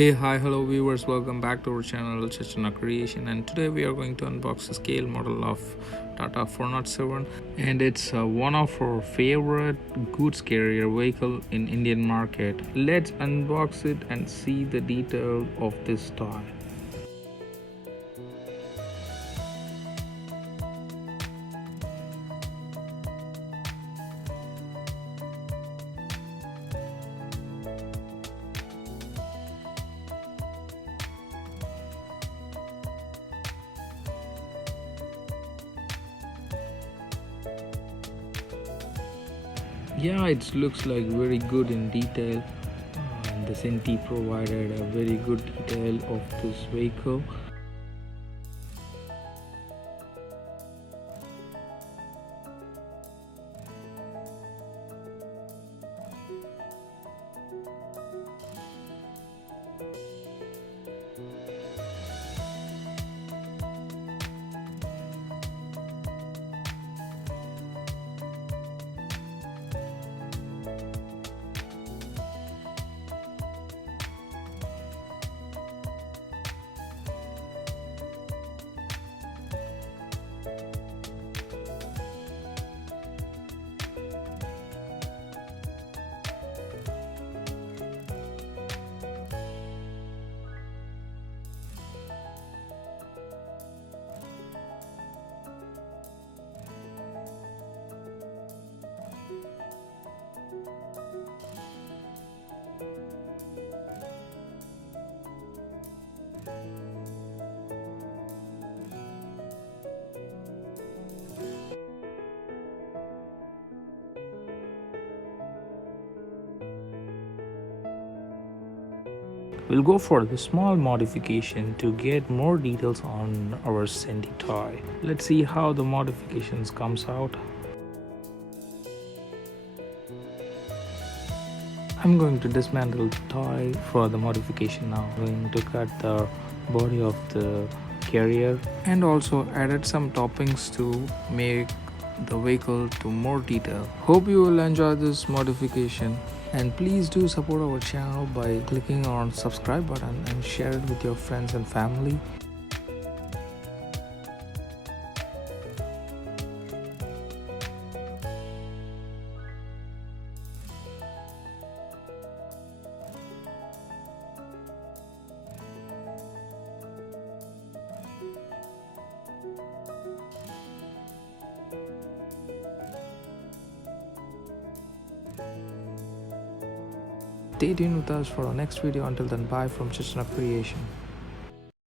Hey, hi, hello viewers, welcome back to our channel Chachana Creation, and today we are going to unbox the scale model of TATA 407, and it's one of our favorite goods carrier vehicle in Indian market. Let's unbox it and see the detail of this toy. Yeah, it looks like very good in detail, and the Senti provided a very good detail of this vehicle. We'll go for the small modification to get more details on our Senti toy. Let's see how the modifications comes out. I'm going to dismantle the toy for the modification now. I'm going to cut the body of the carrier and also added some toppings to make the vehicle to more detail. Hope you will enjoy this modification, and please do support our channel by clicking on subscribe button and share it with your friends and family. Stay tuned with us for our next video. Until then, bye from Chachana Creation.